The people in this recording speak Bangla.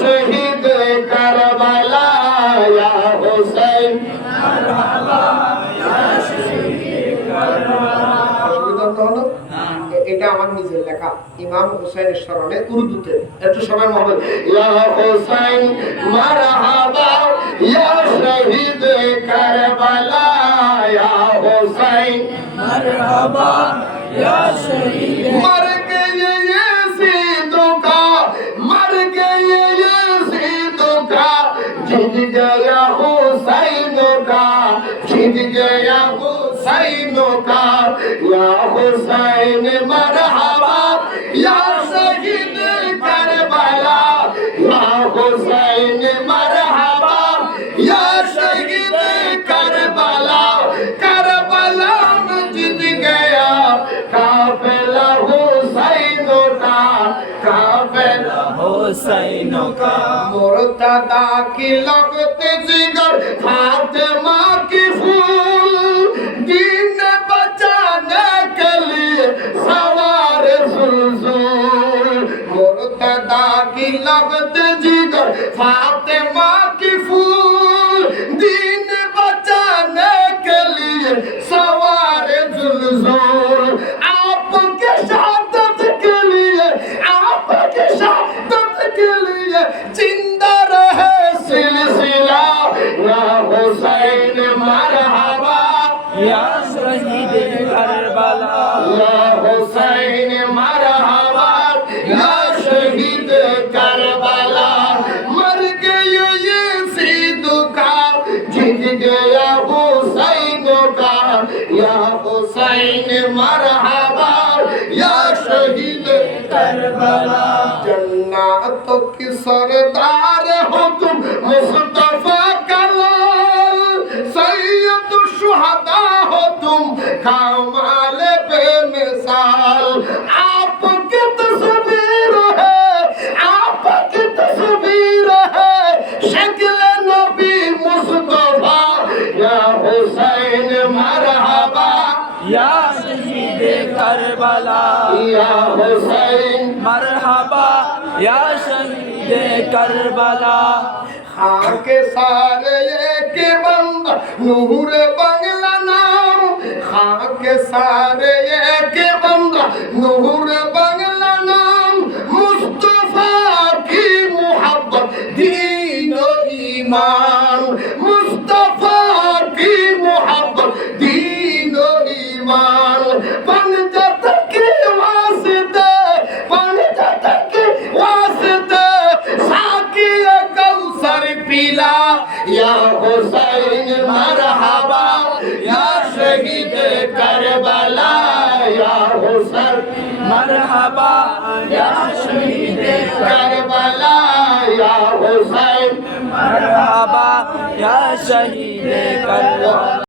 শহীদ কারবালা হোসেন। এটা আমার নিজের লেখা। ইমাম হোসেনের স্মরণে উর্দুতে। একটু সবাই মহল ইয়া হোসেন, মারহাবা, ইয়া শহীদ কারবালা ইয়া হোসেন। মারহাবা। गया हुसैनों का जीत गया हुसैनों का। या हुसैन मरहबा, या शहीद करबला। या हुसैन मरहबा, या शहीद करबला। जीत गया। काफिला हुसैनों का, काफिला हुसैनों का। मुर्तदा की করতে জিগর ফাতেমা কি ফুল। দিন বাঁচানে কে লিয়ে সবার সুলসুল মুর্তদা কি লবতে জিগর یا شہید کربلا یا حسین مرحبا یا شہید کربلا مر گئے یہ سید کا جھک گیا حسین کا یا حسین مرحبا یا شہید کربلا جنات کی سردار ہو تم مسلم کربلا یا حسین مرحبا یا شہید کربلا خاک سارے کے بند نور بنگلہ نام خاک سارے کے بند نور بنگلہ یا حسین مرحبا یا شہید کربلا یا حسین مرحبا یا شہید کربلا یا حسین مرحبا یا شہید کربلا